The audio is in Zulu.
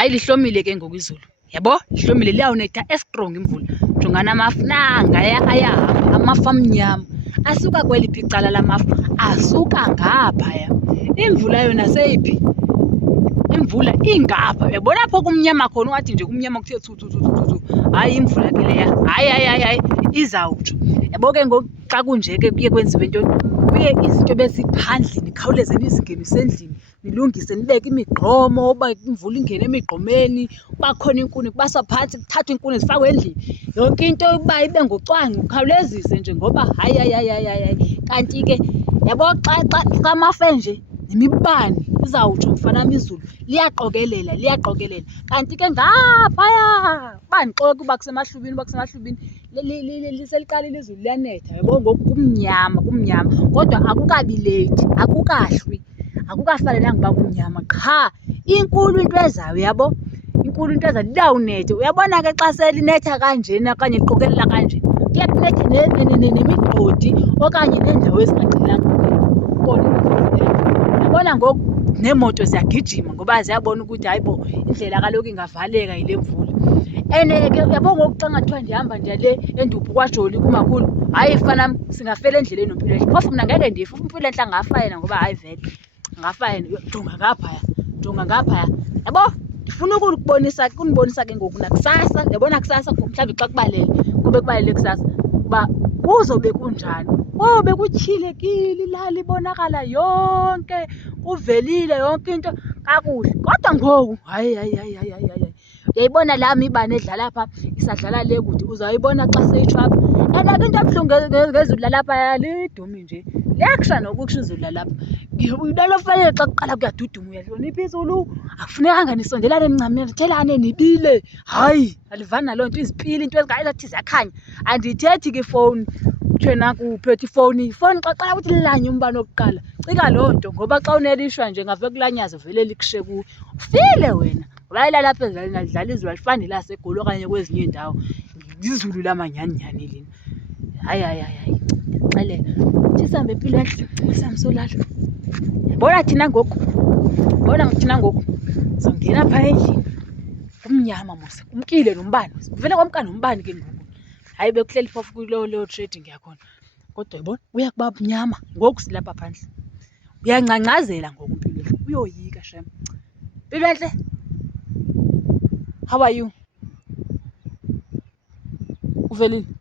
Hayi lihlomile ke ngokuzulu. Yabo? Lihlomile liyawunetha estrong imvula. Jongana amafu nanga ayahamba amafu amnyama. Asuka kweliphi icala lamafu? Asuka ngaphaya. Imvula yona seyiphi? Imvula ingapha. Yabona apho kumnyama khona ungathi nje kumnyama kuthe thu. Hayi imvula ke leya. Hayi izawutsho. Yabo ke ngoku xa kunje ke kuye kwenziwe into kuye izinto beziphandleni khawuleze nizingenise endlini nilungise nibeke imigqomo uba imvula ingene emigqomeni uba khona inkuni kubaswa phantsi kuthathwe inkuni zifakwe endlini yonke into uba ibe ngocwangco khawulezise nje ngoba hayi kanti ke yabo xa mafe nje nemibane izawutsho mfanam izulu liyaqokelela kanti ke ngaphaya bandixoka uba kusemahlubini liseliqalile izulu liyanetha yabo ngoku kumnyama kodwa akukabi leyithi akukafanelanga uba kumnyama qha inkulu into ezayo yabo liyawunetha uyabona ke xa selinetha kanjena okanye liqokelela kanje kuye kunethe nemigodi okanye neendawo ezingaqhelanga yabona ngoku neemoto ziyagijima ngoba ziyabona ukuthi hayibo indlela kaloku ingavaleka yile mvula and ke yabo ngoku xa ngathiwa ndihamba ndiyale enduphu kwajoli kumakhulu hayi fanam singafela endleleni noMpiloenhle phofu mna ngeke ndife uMpiloenhle angafa yena ngoba hayi vele angafa yena jonga ngaphaya yabo ndifuna kunibonisa ke ngoku nakusasa yabona kusasa mhlawumbi xa kubalele kube kubalele kusasa uba kuzobe kunjani bekutyhilekile ilali ibonakala yonke kuvelile yonke into kakuhle kodwa ngoku hayi uyayibona laa mibane edlala pha isadlala le kude uzawuyibona xa seyitsho apha and into ebuhlungu ngezulu lalapha lidumi nje liyakusha nokukusha izulu lalapha lalo fanele xa kuqala kuyaduduma uyahlonipha izulu akufunekanga nisondelane ncamthelane nibile hayi alivani naloo nto izipili into ezingathi ziyakhanya andithethi ke ifowuni kuthiwe nakuphethe ifowuni xa qala ukuthi lilanye umbane wokuqala cika loo nto ngoba xa unelishwa nje ngave kulanyaza vele likushe kuwe ufile wena ngoba ilalapha ezilalini alidlala izulu alifani nelaseGoli okanye kwezinye iindawo izulu lamanyani lina hayi xelela sihambe Mpiloenhle samsolala yabona thina ngoku sizongena phaa endlini kumnyama mos kumkile nombane vele kwamka nombane ke ngoku hayi bekuhleli phofu kuloo trading yakhona kodwa yabona uya kuba mnyama ngoku silapha phandle uyangcangcazela ngoku Mpiloenhle uyoyika shem Mpiloenhle how are you uvelile